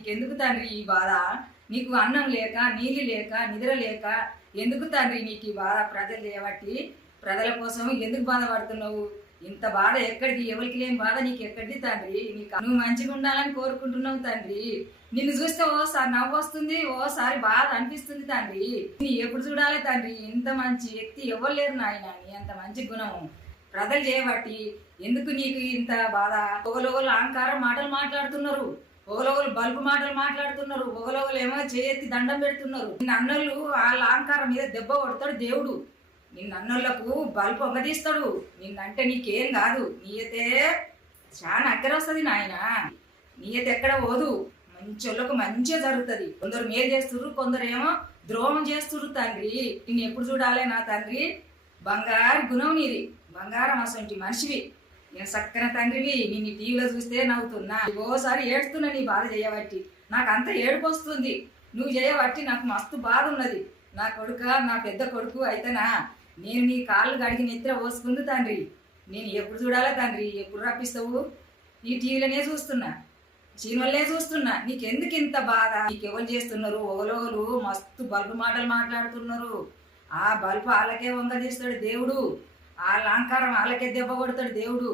నీకెందుకు తండ్రి ఈ బాధ? నీకు అన్నం లేక, నీళ్ళు లేక, నిద్ర లేక ఎందుకు తండ్రి నీకు ఈ బాధ? ప్రజలు చేయబట్టి ప్రజల కోసం ఎందుకు బాధపడుతున్నావు? ఇంత బాధ ఎక్కడిది? ఎవరికి లేని బాధ నీకు ఎక్కడిది తండ్రి? నువ్వు మంచిగా ఉండాలని కోరుకుంటున్నావు తండ్రి. నిన్ను చూస్తే ఓసారి నవ్వు వస్తుంది, ఓసారి బాధ అనిపిస్తుంది తండ్రి. నీ ఎప్పుడు చూడాలి తండ్రి? ఇంత మంచి వ్యక్తి ఎవరు లేరు నాయన, నీ అంత మంచి గుణం ప్రజలు చేయబట్టి ఎందుకు నీకు ఇంత బాధ? ఒకలోగలు అహంకారం మాటలు మాట్లాడుతున్నారు, ఒకలోగలు బల్బు మాటలు మాట్లాడుతున్నారు, ఒకలోగలు ఏమో చేయెత్తి దండం పెడుతున్నారు. నిన్న అన్నోళ్ళు వాళ్ళ అహంకారం మీద దెబ్బ కొడతాడు దేవుడు. నిన్న అన్నోళ్లకు బల్బు ఒంగదీస్తాడు. నిన్నంటే నీకేం కాదు, నీయతే చాలా అక్కర వస్తుంది నాయన. నీయత ఎక్కడ పోదు, మంచోళ్ళకు మంచిగా జరుగుతుంది. కొందరు మేలు చేస్తుర్రు, కొందరు ఏమో ద్రోహం చేస్తుర్రు తండ్రి. నిన్ను ఎప్పుడు చూడాలి నా తండ్రి? బంగారు గుణం నీది, బంగారం అసంటి మనిషివి, నేను చక్కన తండ్రివి. నిన్ను టీవీలో చూస్తే నవ్వుతున్నా, ఓసారి ఏడుస్తున్నా నీ బాధ చేయబట్టి. నాకు అంత ఏడుపు వస్తుంది నువ్వు చేయబట్టి. నాకు మస్తు బాధ ఉన్నది. నా కొడుక, నా పెద్ద కొడుకు అయితేనా నేను నీ కాళ్ళు కడిగి నెత్తిన పోసుకుంది తండ్రి. నేను ఎప్పుడు చూడాలా తండ్రి? ఎప్పుడు రప్పిస్తావు? ఈ టీవీలోనే చూస్తున్నా, సినిమాలనే చూస్తున్నా. నీకెందుకు ఇంత బాధ? నీకెవరు చేస్తున్నారు? ఒకలోలు మస్తు బల్బు మాటలు మాట్లాడుతున్నారు. ఆ బల్బు వాళ్ళకే వంగదీస్తాడు దేవుడు, వాళ్ళ అహంకారం వాళ్ళకే దెబ్బ కొడతాడు దేవుడు.